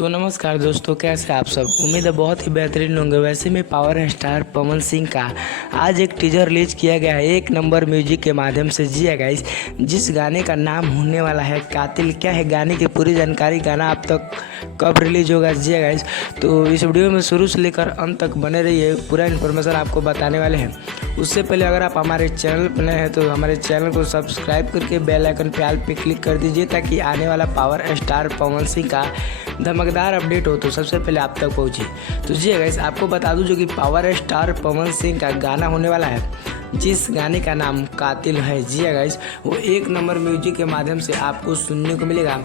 तो नमस्कार दोस्तों, कैसे आप सब। उम्मीद है बहुत ही बेहतरीन होंगे। वैसे में पावर स्टार पवन सिंह का आज एक टीजर रिलीज किया गया है एक नंबर म्यूजिक के माध्यम से। जी है गाइस, जिस गाने का नाम होने वाला है कातिल। क्या है गाने की पूरी जानकारी, गाना आप तक कब रिलीज होगा। जी है गाइस, तो इस वीडियो में शुरू से लेकर अंत तक बने रहिए, पूरा इन्फॉर्मेशन आपको बताने वाले हैं। उससे पहले अगर आप हमारे चैनल पर नए हैं तो हमारे चैनल को सब्सक्राइब करके बेल आइकन पे ऑल पे क्लिक कर दीजिए, ताकि आने वाला पावर स्टार पवन सिंह का धमाकेदार अपडेट हो तो सबसे पहले आप तक पहुंचे। तो जी गाइस, आपको बता दूं जो कि पावर स्टार पवन सिंह का गाना होने वाला है, जिस गाने का नाम कातिल है। जी गाइस, वो एक नंबर म्यूजिक के माध्यम से आपको सुनने को मिलेगा,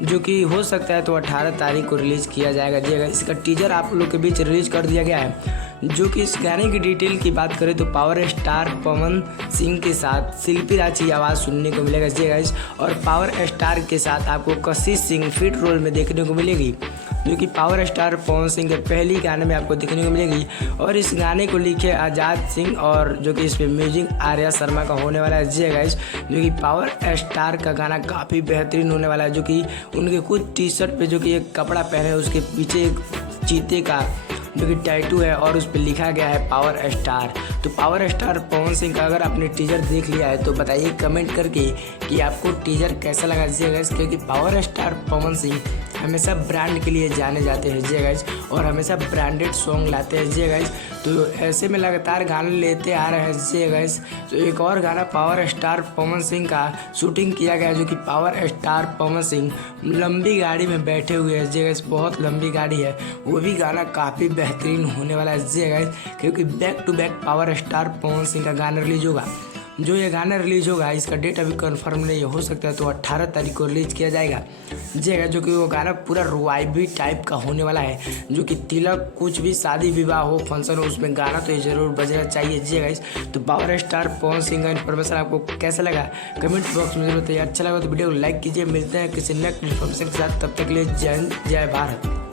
जो कि हो सकता है तो 18 तारीख को रिलीज़ किया जाएगा। जी गाइस, इसका टीजर आप लोग के बीच रिलीज कर दिया गया है। जो कि इस गाने की डिटेल की बात करें तो पावर स्टार पवन सिंह के साथ शिल्पी राज की आवाज़ सुनने को मिलेगा। जी गाइस, और पावर स्टार के साथ आपको कशिश सिंह फिट रोल में देखने को मिलेगी, जो कि पावर स्टार पवन सिंह के पहली गाने में आपको देखने को मिलेगी। और इस गाने को लिखे आज़ाद सिंह, और जो कि इस पर म्यूजिक आर्या शर्मा का होने वाला है। जी गाइस, जो कि पावर स्टार का गाना काफ़ी बेहतरीन होने वाला है। जो कि उनके कुछ टी शर्ट पे जो कि एक कपड़ा पहने उसके पीछे एक चीते का जो कि टैटू है, और उस पर लिखा गया है पावर स्टार। तो पावर स्टार पवन सिंह का अगर आपने टीजर देख लिया है तो बताइए कमेंट करके कि आपको टीजर कैसा लगा। जी गाइस, क्योंकि पावर स्टार पवन सिंह हमेशा ब्रांड के लिए जाने जाते हैं। जी गाइस, और हमेशा ब्रांडेड सॉन्ग लाते हैं। जी गाइस, तो ऐसे में लगातार गाने लेते आ रहे हैं। जी गाइस, तो एक और गाना पावर स्टार पवन सिंह का शूटिंग किया गया है, जो कि पावर स्टार पवन सिंह लंबी गाड़ी में बैठे हुए हैं। जी गाइस, बहुत लंबी गाड़ी है, वो भी गाना काफ़ी बेहतरीन होने वाला है। जी गाइस, क्योंकि back to back power star Pawan Singh का गाना रिलीज होगा। जो ये गाना रिलीज होगा इसका डेट अभी कंफर्म नहीं हो सकता है, तो 18 तारीख को रिलीज किया जाएगा। जी गाइस, जो कि वो गाना पूरा रुआबी टाइप का होने वाला है, जो कि तिलक कुछ भी शादी विवाह हो फंक्शन हो उसमें गाना तो ये जरूर बजना चाहिए। जी गाइस, तो पावर स्टार पवन सिंह का इन्फॉर्मेशन आपको कैसा लगा कमेंट बॉक्स में जरूर बताइए। अच्छा लगा तो वीडियो को लाइक कीजिए। मिलते हैं किसी नेक्स्ट इन्फॉर्मेशन के साथ, तब तक के लिए जय हिंद जय भारत।